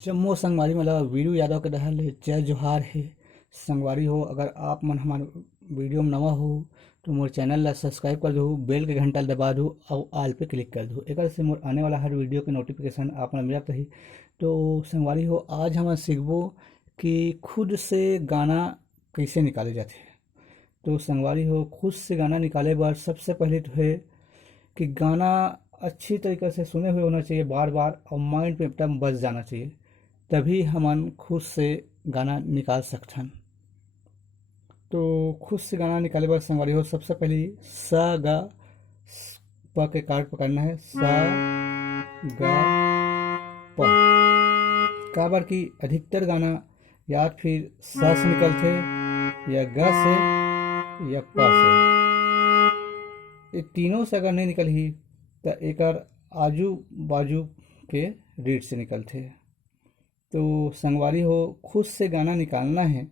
जम्मू संगवारी मतलब वीरू यादव के रहल है जय जोहार है। संगवारी हो अगर आप मन हमारे वीडियो में नवा हो तो मोर चैनल ला सब्सक्राइब कर दो, बेल के घंटा दबा दो और ऑल पे क्लिक कर दो, एक से मोर आने वाला हर वीडियो के नोटिफिकेशन आप मन मिलत रही। तो संगवारी हो आज हम सीखबो कि खुद से गाना कैसे निकाले जाते। तो संगवारी हो खुद से गाना निकाले बार सबसे पहले तो है कि गाना अच्छी तरीके से सुने हुए होना चाहिए, बार बार और माइंड पे एकदम बज जाना चाहिए, तभी हमन खुद से गाना निकाल सकथन। तो खुद से गाना निकाले बार संगवारी हो सबसे पहले सा गा प के कार्ड पकड़ना है, सा गा प। काबर की अधिकतर गाना या फिर सा से निकलते या ग से या प से, ये तीनों से अगर नहीं निकल ही तो एक आजू बाजू के रीड से निकलते हैं। तो संगवारी हो खुद से गाना निकालना है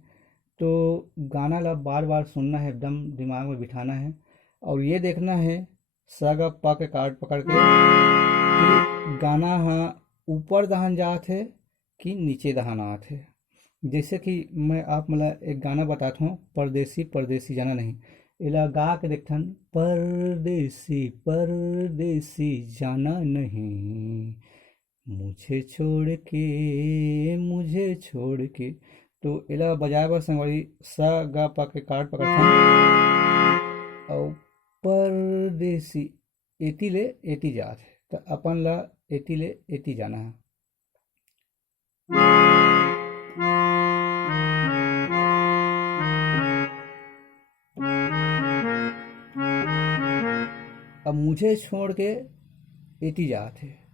तो गाना ला बार बार सुनना है, एकदम दिमाग में बिठाना है और ये देखना है सा गा पा के कार्ड पकड़ के कि गाना हाँ ऊपर दहन जात है कि नीचे दहन आत है। जैसे कि मैं आप मतलब एक गाना बताता हूँ, परदेसी परदेसी जाना नहीं, इला गा के देखथन, परदेसी परदेसी जाना नहीं, मुझे छोड़ के। तो इला बजाए बर संगवारी सा गा पा के कार्ड पकड़थन और परदेसी एती ले एती जात है, तो अपन ला एती ले एती जाना है। अब मुझे छोड़ के एती जात है।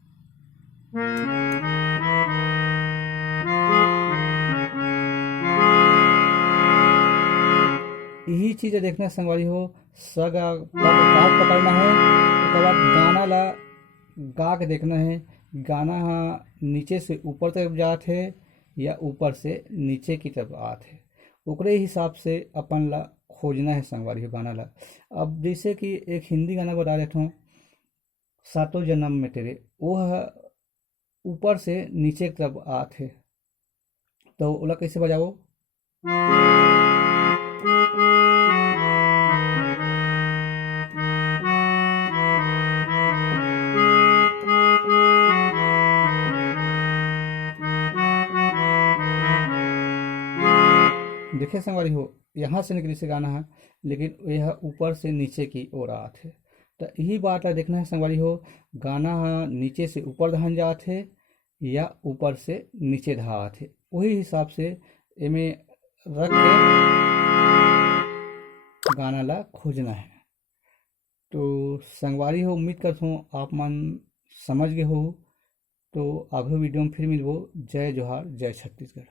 यही चीज देखना संगवारी हो, सगा कार्ड पकड़ना है, उसके बाद गाना ला गा के देखना है, गाना हाँ नीचे से ऊपर तरफ जात है या ऊपर से नीचे की तरफ आत है, ओकरे हिसाब से अपन ला खोजना है संगवारी हो गाना ला। अब जैसे कि एक हिंदी गाना बता देता हूँ, सातों जन्म में तेरे, वो ऊपर से नीचे की तरफ आत है, तो ओला कैसे बजाओ। देखे संगवारी हो यहाँ से निकली से गाना है, लेकिन यह ऊपर से नीचे की ओर आत है। तो यही बात है देखना है संगवारी हो, गाना नीचे से ऊपर दहन जात है या ऊपर से नीचे दहात है, वही हिसाब से एमे रख के गाना ला खोजना है। तो संगवारी हो उम्मीद करता हूँ आप मन समझ गए हो। तो आगे वीडियो में फिर मिलबो। जय जोहार, जय छत्तीसगढ़।